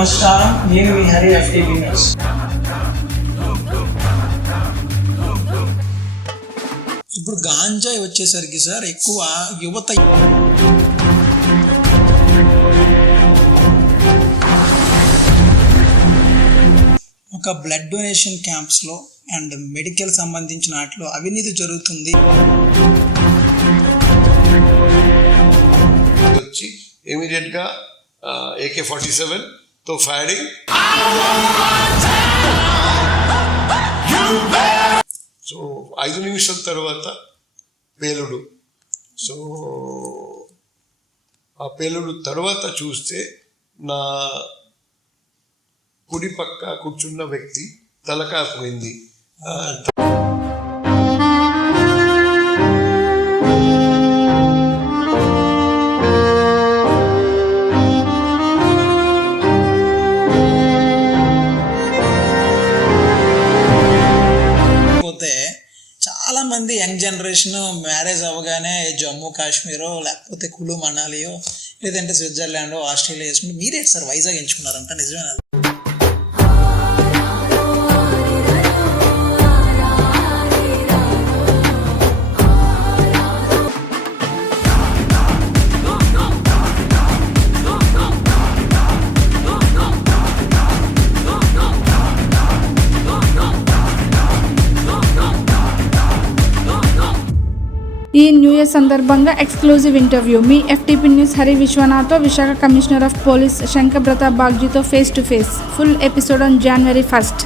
నమస్కారం, నేను మీ Hari FTP news. ఇప్పుడు గాంజాయి వచ్చేసరికి సార్ ఎక్కువ యువత ఒక బ్లడ్ డొనేషన్ క్యాంప్స్లో అండ్ మెడికల్ సంబంధించిన వాటిలో అవినీతి జరుగుతుంది. వచ్చి ఇమీడియట్గా AK-47తో ఫైరింగ్. సో 5 నిమిషాల తర్వాత పేలుడు. సో ఆ పేలుడు తర్వాత చూస్తే నా కుడి పక్క కూర్చున్న వ్యక్తి తలకాయ పోయింది. చాలా మంది యంగ్ జనరేషన్ మ్యారేజ్ అవ్వగానే జమ్మూ కాశ్మీరో లేకపోతే కులు మనాలియో లేదంటే స్విట్జర్లాండో ఆస్ట్రేలియా వేసుకుంటే మీరేంటి సార్ వైజాగ్ ఎంచుకున్నారంట, నిజమేనా? ఈ న్యూ ఇయర్ సందర్భంగా ఎక్స్క్లూజివ్ ఇంటర్వ్యూ. మీ FTP న్యూస్ హరి విశ్వనాథ్తో Visakha commissioner of police Shankar Pratap బాగ్జీతో face to face. Full episode on January 1st.